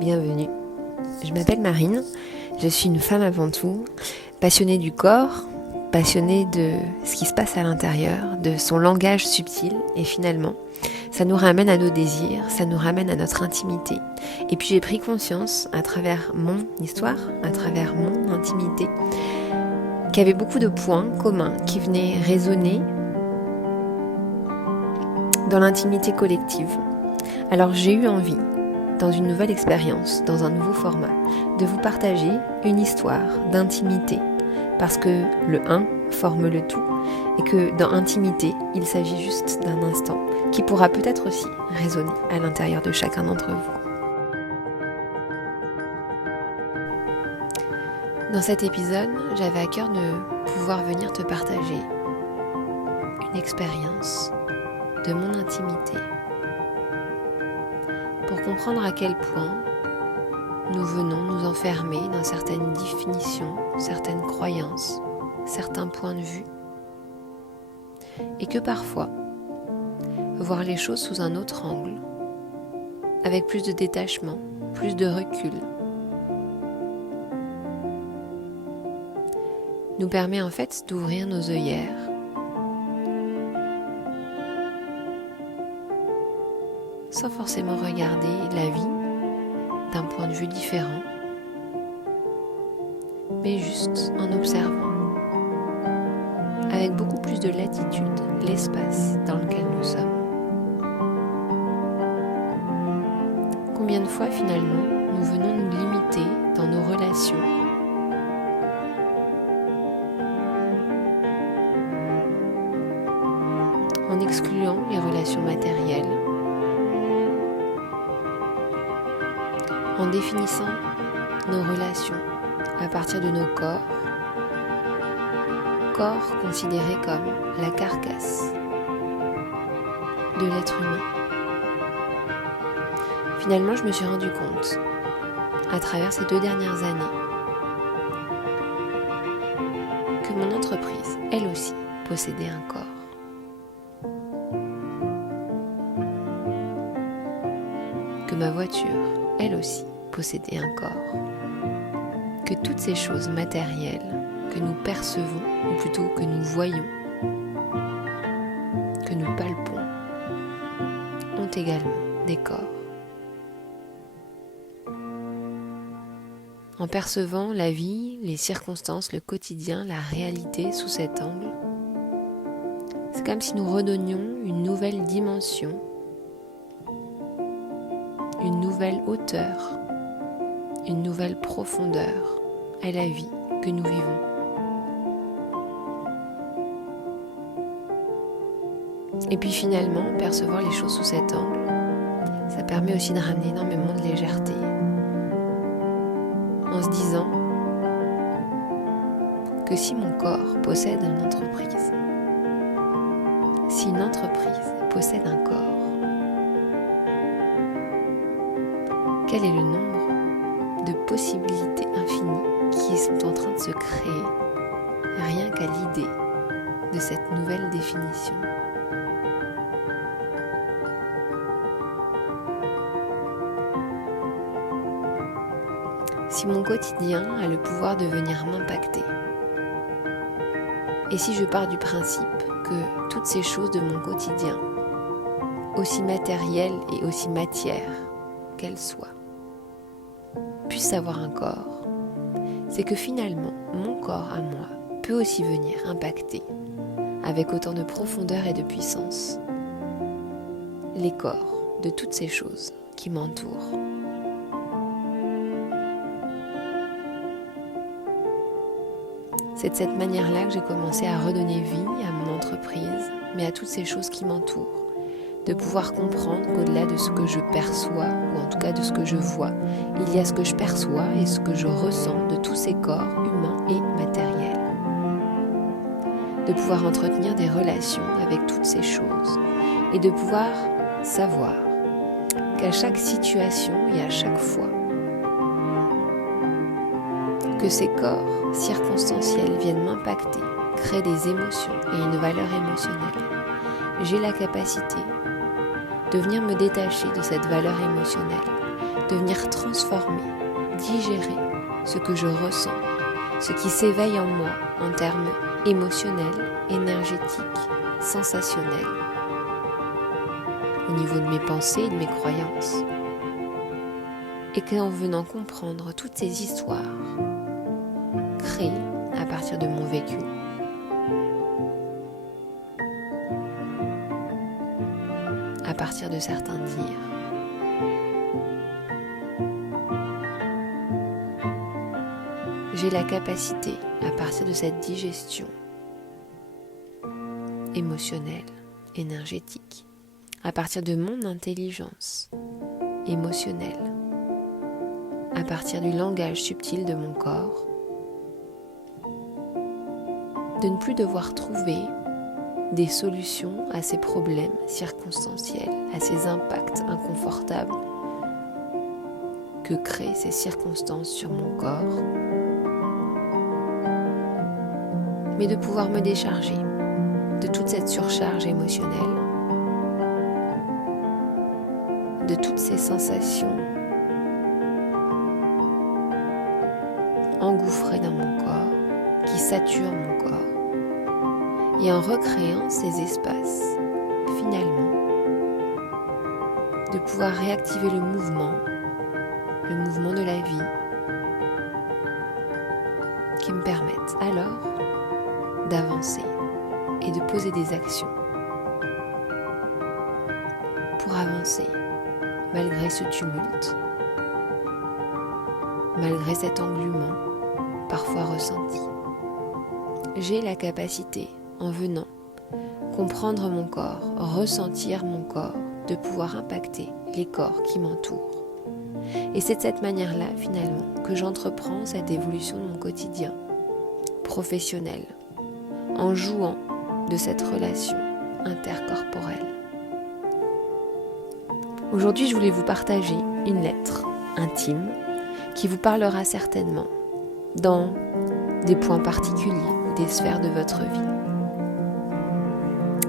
bienvenue. Je m'appelle Marine, je suis une femme avant tout, passionnée du corps, passionnée de ce qui se passe à l'intérieur, de son langage subtil et finalement, ça nous ramène à nos désirs, ça nous ramène à notre intimité. Et puis j'ai pris conscience à travers mon histoire, à travers mon intimité, qu'il y avait beaucoup de points communs qui venaient résonner dans l'intimité collective. Alors j'ai eu envie, dans une nouvelle expérience, dans un nouveau format, de vous partager une histoire d'intimité, parce que le un forme le tout, et que dans intimité, il s'agit juste d'un instant, qui pourra peut-être aussi résonner à l'intérieur de chacun d'entre vous. Dans cet épisode, j'avais à cœur de pouvoir venir te partager une expérience de mon intimité, pour comprendre à quel point nous venons nous enfermer dans certaines définitions, certaines croyances, certains points de vue, et que parfois, voir les choses sous un autre angle, avec plus de détachement, plus de recul, nous permet en fait d'ouvrir nos œillères, sans forcément regarder la vie d'un point de vue différent, mais juste en observant, avec beaucoup plus de latitude, l'espace dans lequel nous sommes. Combien de fois finalement nous venons nous limiter dans nos relations, en excluant les relations matérielles, en définissant nos relations à partir de nos corps considérés comme la carcasse de l'être humain. Finalement, je me suis rendu compte, à travers ces 2 dernières années, que mon entreprise, elle aussi, possédait un corps. Que ma voiture, elle aussi, possédait un corps. Que toutes ces choses matérielles que nous percevons, ou plutôt que nous voyons, que nous palpons, ont également des corps. En percevant la vie, les circonstances, le quotidien, la réalité sous cet angle, c'est comme si nous redonnions une nouvelle dimension, une nouvelle hauteur, une nouvelle profondeur à la vie que nous vivons. Et puis finalement, percevoir les choses sous cet angle, ça permet aussi de ramener énormément de légèreté, en se disant que si mon corps possède une entreprise, si une entreprise possède un corps, quel est le nombre de possibilités infinies qui sont en train de se créer rien qu'à l'idée de cette nouvelle définition. Si mon quotidien a le pouvoir de venir m'impacter, et si je pars du principe que toutes ces choses de mon quotidien, aussi matérielles et aussi matières qu'elles soient, puissent avoir un corps, c'est que finalement, mon corps à moi peut aussi venir impacter, avec autant de profondeur et de puissance, les corps de toutes ces choses qui m'entourent. C'est de cette manière-là que j'ai commencé à redonner vie à mon entreprise, mais à toutes ces choses qui m'entourent. De pouvoir comprendre qu'au-delà de ce que je perçois, ou en tout cas de ce que je vois, il y a ce que je perçois et ce que je ressens de tous ces corps humains et matériels. De pouvoir entretenir des relations avec toutes ces choses et de pouvoir savoir qu'à chaque situation et à chaque fois, que ces corps circonstanciels viennent m'impacter, créent des émotions et une valeur émotionnelle, j'ai la capacité de venir me détacher de cette valeur émotionnelle, de venir transformer, digérer ce que je ressens, ce qui s'éveille en moi en termes émotionnels, énergétiques, sensationnels, au niveau de mes pensées et de mes croyances. Et qu'en venant comprendre toutes ces histoires créées à partir de mon vécu, à partir de certains dires, j'ai la capacité, à partir de cette digestion émotionnelle, énergétique, à partir de mon intelligence émotionnelle, à partir du langage subtil de mon corps, de ne plus devoir trouver des solutions à ces problèmes circonstanciels, à ces impacts inconfortables que créent ces circonstances sur mon corps, mais de pouvoir me décharger de toute cette surcharge émotionnelle, de toutes ces sensations engouffrées dans mon corps, qui saturent mon corps, et en recréant ces espaces, finalement, de pouvoir réactiver le mouvement de la vie, qui me permettent alors d'avancer et de poser des actions pour avancer malgré ce tumulte, malgré cet englument parfois ressenti. J'ai la capacité, en venant comprendre mon corps, ressentir mon corps, de pouvoir impacter les corps qui m'entourent. Et c'est de cette manière-là, finalement, que j'entreprends cette évolution de mon quotidien professionnel, en jouant de cette relation intercorporelle. Aujourd'hui, je voulais vous partager une lettre intime qui vous parlera certainement dans des points particuliers ou des sphères de votre vie.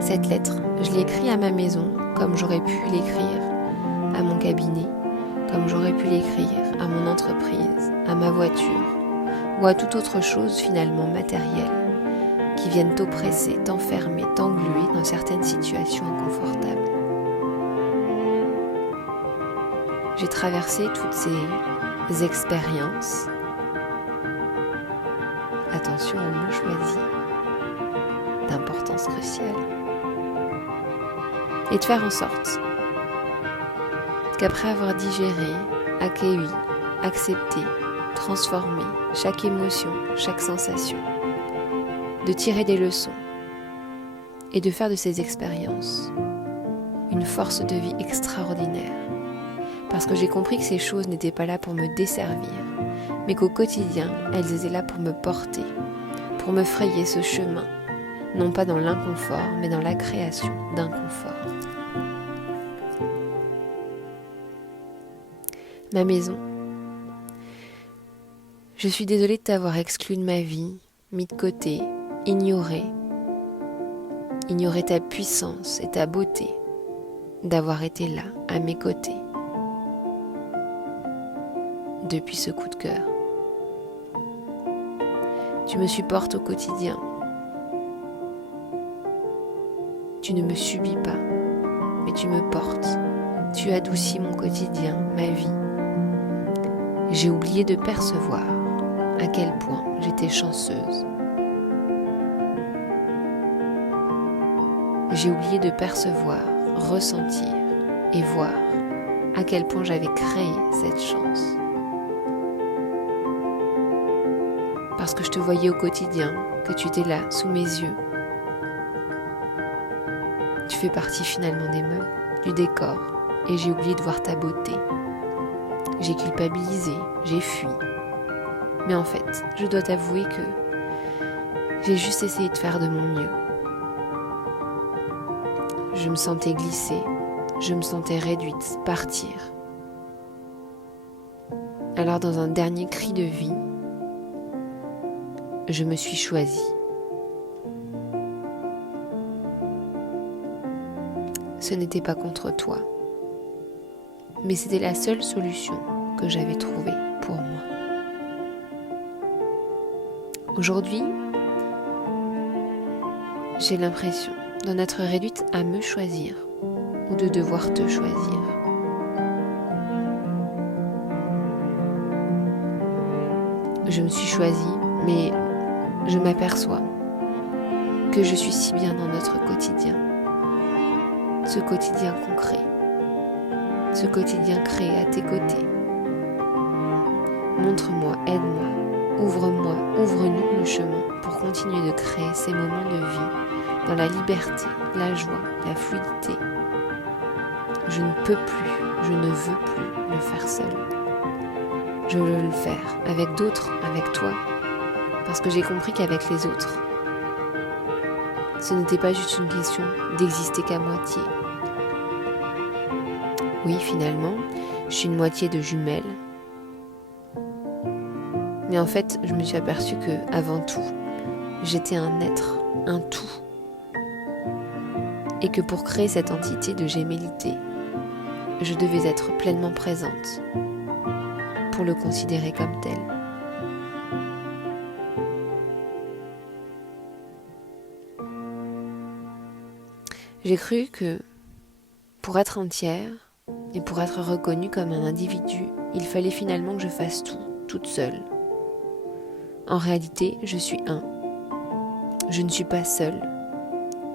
Cette lettre, je l'ai écrite à ma maison, comme j'aurais pu l'écrire à mon cabinet, comme j'aurais pu l'écrire à mon entreprise, à ma voiture, ou à toute autre chose finalement matérielle qui viennent t'oppresser, t'enfermer, t'engluer dans certaines situations inconfortables. J'ai traversé toutes ces expériences, attention aux mots choisis, d'importance cruciale, et de faire en sorte qu'après avoir digéré, accueilli, accepté, transformé chaque émotion, chaque sensation, de tirer des leçons et de faire de ces expériences une force de vie extraordinaire. Parce que j'ai compris que ces choses n'étaient pas là pour me desservir, mais qu'au quotidien, elles étaient là pour me porter, pour me frayer ce chemin, non pas dans l'inconfort, mais dans la création d'un confort. Ma maison. Je suis désolée de t'avoir exclu de ma vie, mis de côté, ignoré ta puissance et ta beauté, d'avoir été là, à mes côtés, depuis ce coup de cœur. Tu me supportes au quotidien. Tu ne me subis pas, mais tu me portes. Tu adoucis mon quotidien, ma vie. J'ai oublié de percevoir à quel point j'étais chanceuse. J'ai oublié de percevoir, ressentir et voir à quel point j'avais créé cette chance. Parce que je te voyais au quotidien, que tu étais là, sous mes yeux. Tu fais partie finalement des meubles, du décor, et j'ai oublié de voir ta beauté. J'ai culpabilisé, j'ai fui. Mais en fait, je dois t'avouer que j'ai juste essayé de faire de mon mieux. Je me sentais glissée, je me sentais réduite, partir. Alors dans un dernier cri de vie, je me suis choisie. Ce n'était pas contre toi, mais c'était la seule solution que j'avais trouvée pour moi. Aujourd'hui, j'ai l'impression d'en être réduite à me choisir ou de devoir te choisir. Je me suis choisie, mais je m'aperçois que je suis si bien dans notre quotidien. Ce quotidien concret, ce quotidien créé à tes côtés. Montre-moi, aide-moi, ouvre-moi, ouvre-nous le chemin pour continuer de créer ces moments de vie dans la liberté, la joie, la fluidité. Je ne peux plus, je ne veux plus le faire seul. Je veux le faire avec d'autres, avec toi, parce que j'ai compris qu'avec les autres, ce n'était pas juste une question d'exister qu'à moitié. Oui, finalement, je suis une moitié de jumelle. Mais en fait, je me suis aperçue que, avant tout, j'étais un être, un tout. Et que pour créer cette entité de gémellité, je devais être pleinement présente pour le considérer comme tel. J'ai cru que pour être entière et pour être reconnue comme un individu, il fallait finalement que je fasse tout, toute seule. En réalité, je suis un. Je ne suis pas seule.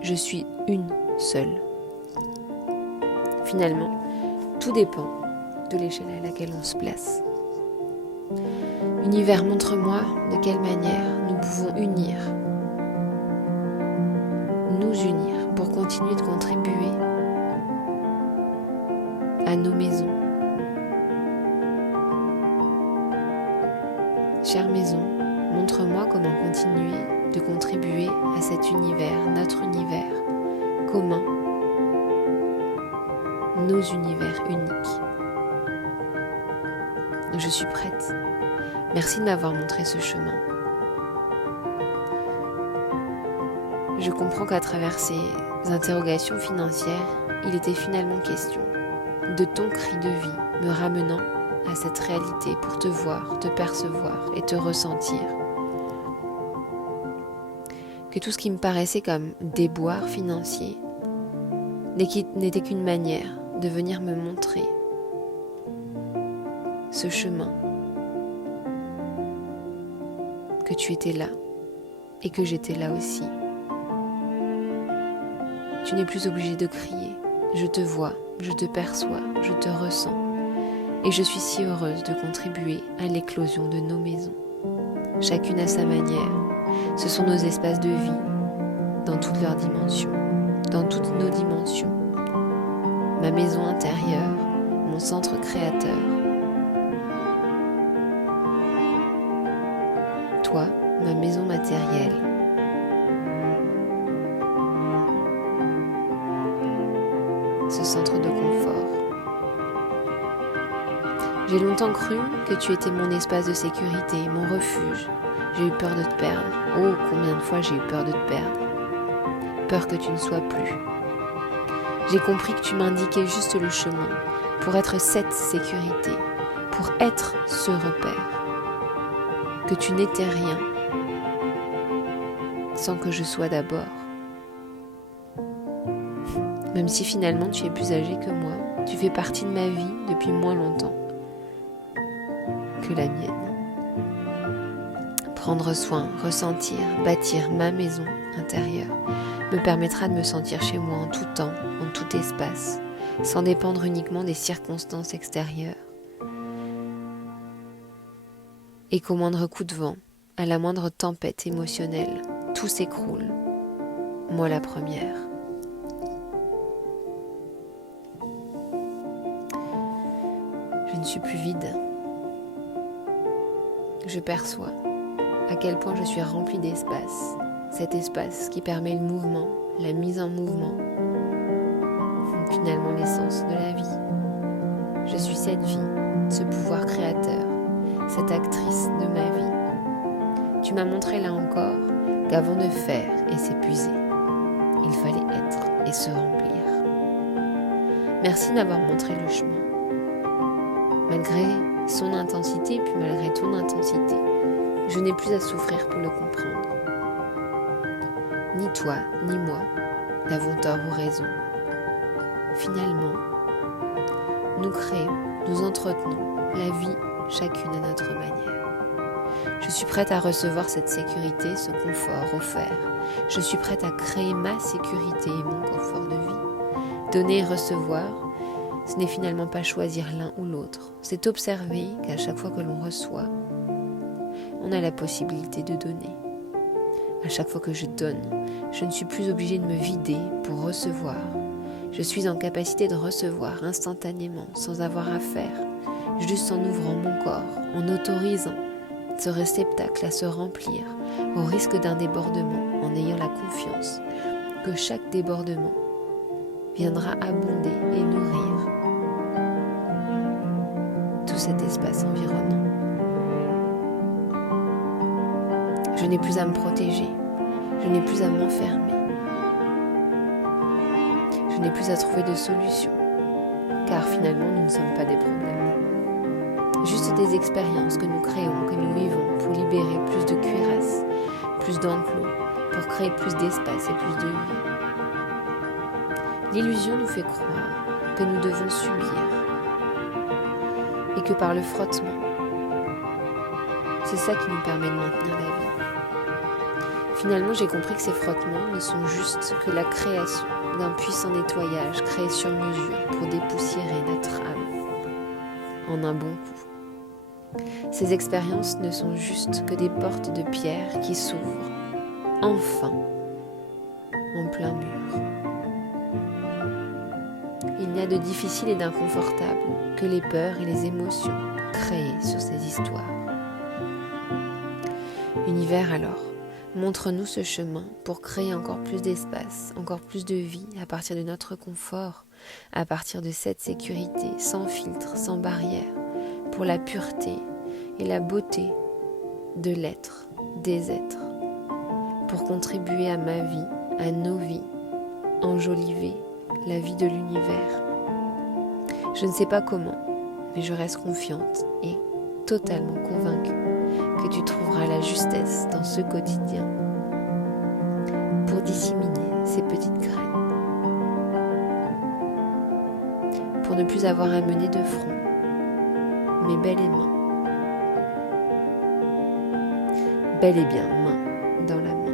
Je suis une seule. Finalement, tout dépend de l'échelle à laquelle on se place. Univers, montre-moi de quelle manière nous pouvons nous unir pour continuer de contribuer à nos maisons. Chère maison, montre-moi comment continuer de contribuer à cet univers, notre univers commun, nos univers uniques. Je suis prête. Merci de m'avoir montré ce chemin. Je comprends qu'à travers ces interrogations financières, il était finalement question de ton cri de vie me ramenant à cette réalité pour te voir, te percevoir et te ressentir. Que tout ce qui me paraissait comme déboire financier n'était qu'une manière de venir me montrer ce chemin, que tu étais là et que j'étais là aussi. Tu n'es plus obligé de crier, je te vois, je te perçois, je te ressens et je suis si heureuse de contribuer à l'éclosion de nos maisons. Chacune à sa manière, ce sont nos espaces de vie dans toutes leurs dimensions, dans toutes nos dimensions. Ma maison intérieure, mon centre créateur. Toi, ma maison matérielle. Ce centre de confort. J'ai longtemps cru que tu étais mon espace de sécurité, mon refuge. J'ai eu peur de te perdre. Oh, combien de fois j'ai eu peur de te perdre. Peur que tu ne sois plus. J'ai compris que tu m'indiquais juste le chemin pour être cette sécurité, pour être ce repère. Que tu n'étais rien sans que je sois d'abord. Même si finalement tu es plus âgé que moi, tu fais partie de ma vie depuis moins longtemps que la mienne. Prendre soin, ressentir, bâtir ma maison intérieure me permettra de me sentir chez moi en tout temps, en tout espace, sans dépendre uniquement des circonstances extérieures. Et qu'au moindre coup de vent, à la moindre tempête émotionnelle, tout s'écroule. Moi la première. Je ne suis plus vide. Je perçois à quel point je suis remplie d'espace. Cet espace qui permet le mouvement, la mise en mouvement, finalement l'essence de la vie. Je suis cette vie, ce pouvoir créateur, cette actrice de ma vie. Tu m'as montré là encore qu'avant de faire et s'épuiser, il fallait être et se remplir. Merci de m'avoir montré le chemin. malgré son intensité, puis malgré ton intensité. Je n'ai plus à souffrir pour le comprendre. Ni toi, ni moi n'avons tort ou raison. Finalement, nous créons, nous entretenons la vie chacune à notre manière. Je suis prête à recevoir cette sécurité, ce confort offert. Je suis prête à créer ma sécurité et mon confort de vie. Donner et recevoir, ce n'est finalement pas choisir l'un ou l'autre. C'est observer qu'à chaque fois que l'on reçoit, on a la possibilité de donner. À chaque fois que je donne, je ne suis plus obligée de me vider pour recevoir. Je suis en capacité de recevoir instantanément, sans avoir à faire, juste en ouvrant mon corps, en autorisant ce réceptacle à se remplir, au risque d'un débordement, en ayant la confiance que chaque débordement viendra abonder et nourrir tout cet espace environnant. Je n'ai plus à me protéger, je n'ai plus à m'enfermer, je n'ai plus à trouver de solution, car finalement nous ne sommes pas des problèmes. Juste des expériences que nous créons, que nous vivons pour libérer plus de cuirasses, plus d'enclos, pour créer plus d'espace et plus de vie. L'illusion nous fait croire que nous devons subir et que par le frottement, c'est ça qui nous permet de maintenir la vie. Finalement, j'ai compris que ces frottements ne sont juste que la création d'un puissant nettoyage créé sur mesure pour dépoussiérer notre âme en un bon coup. Ces expériences ne sont juste que des portes de pierre qui s'ouvrent, enfin, en plein mur. Il n'y a de difficile et d'inconfortable que les peurs et les émotions créées sur ces histoires. Univers alors, montre-nous ce chemin pour créer encore plus d'espace, encore plus de vie à partir de notre confort, à partir de cette sécurité, sans filtre, sans barrière, pour la pureté et la beauté de l'être, des êtres, pour contribuer à ma vie, à nos vies, enjoliver la vie de l'univers. Je ne sais pas comment, mais je reste confiante et totalement convaincue que tu trouveras la justesse dans ce quotidien pour disséminer ces petites graines, pour ne plus avoir à mener de front, mais bel et bien main dans la main.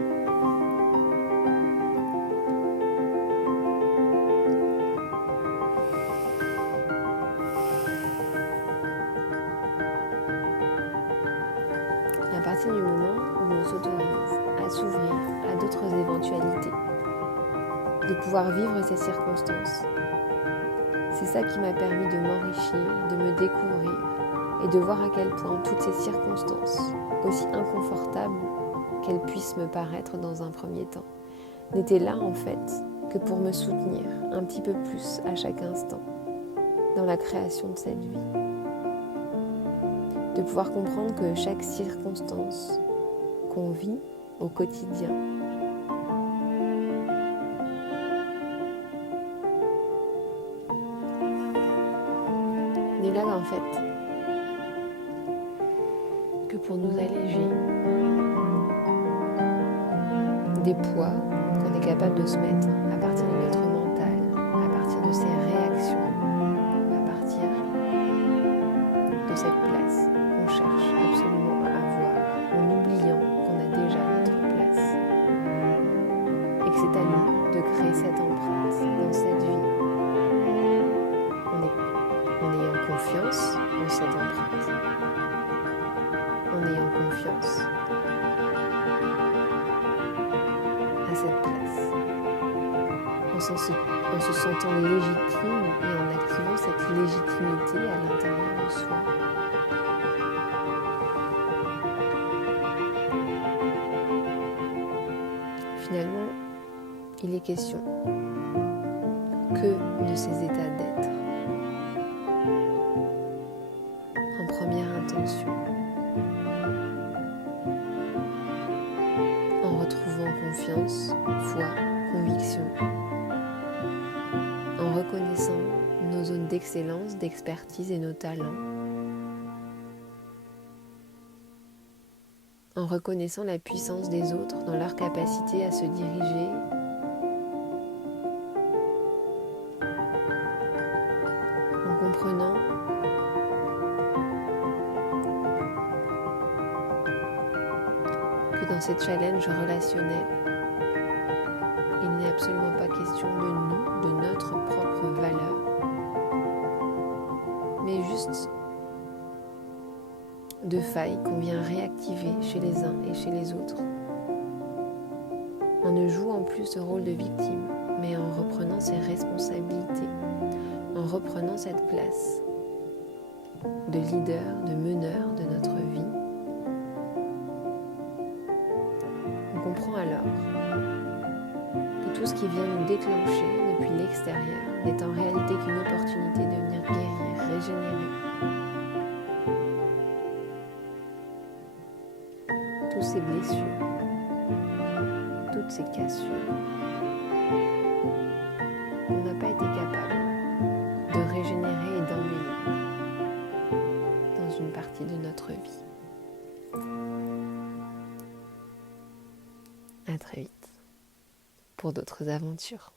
À partir du moment où on s'autorise à s'ouvrir à d'autres éventualités, de pouvoir vivre ces circonstances, c'est ça qui m'a permis de m'enrichir, de me découvrir et de voir à quel point toutes ces circonstances, aussi inconfortables qu'elles puissent me paraître dans un premier temps, n'étaient là en fait que pour me soutenir un petit peu plus à chaque instant dans la création de cette vie. De pouvoir comprendre que chaque circonstance qu'on vit au quotidien n'est là en fait que pour nous alléger des poids qu'on est capable de se mettre à partir de notre mental, à partir de ses réactions, à partir de cette place qu'on cherche absolument à avoir, en oubliant qu'on a déjà notre place et que c'est à nous de créer cette empreinte dans cette vie en ayant confiance en cette empreinte, en ayant confiance à cette place, en se sentant légitime et en activant cette légitimité à l'intérieur de soi. Finalement, il est question que de ces états d'être. En première intention, en retrouvant confiance, foi, conviction, en reconnaissant nos zones d'excellence, d'expertise et nos talents, en reconnaissant la puissance des autres dans leur capacité à se diriger, en comprenant que dans ces challenges relationnels, il n'est absolument pas question de nous, de notre propre valeur, mais juste de failles qu'on vient réactiver chez les uns et chez les autres, en ne jouant plus ce rôle de victime, mais en reprenant ses responsabilités, en reprenant cette place de leader, de meneur de notre vie. On comprend alors que tout ce qui vient nous déclencher depuis l'extérieur n'est en réalité qu'une opportunité de venir guérir, régénérer toutes ces blessures, toutes ces cassures qu'on n'a pas été capable de régénérer et d'embellir dans une partie de notre vie. À très vite pour d'autres aventures.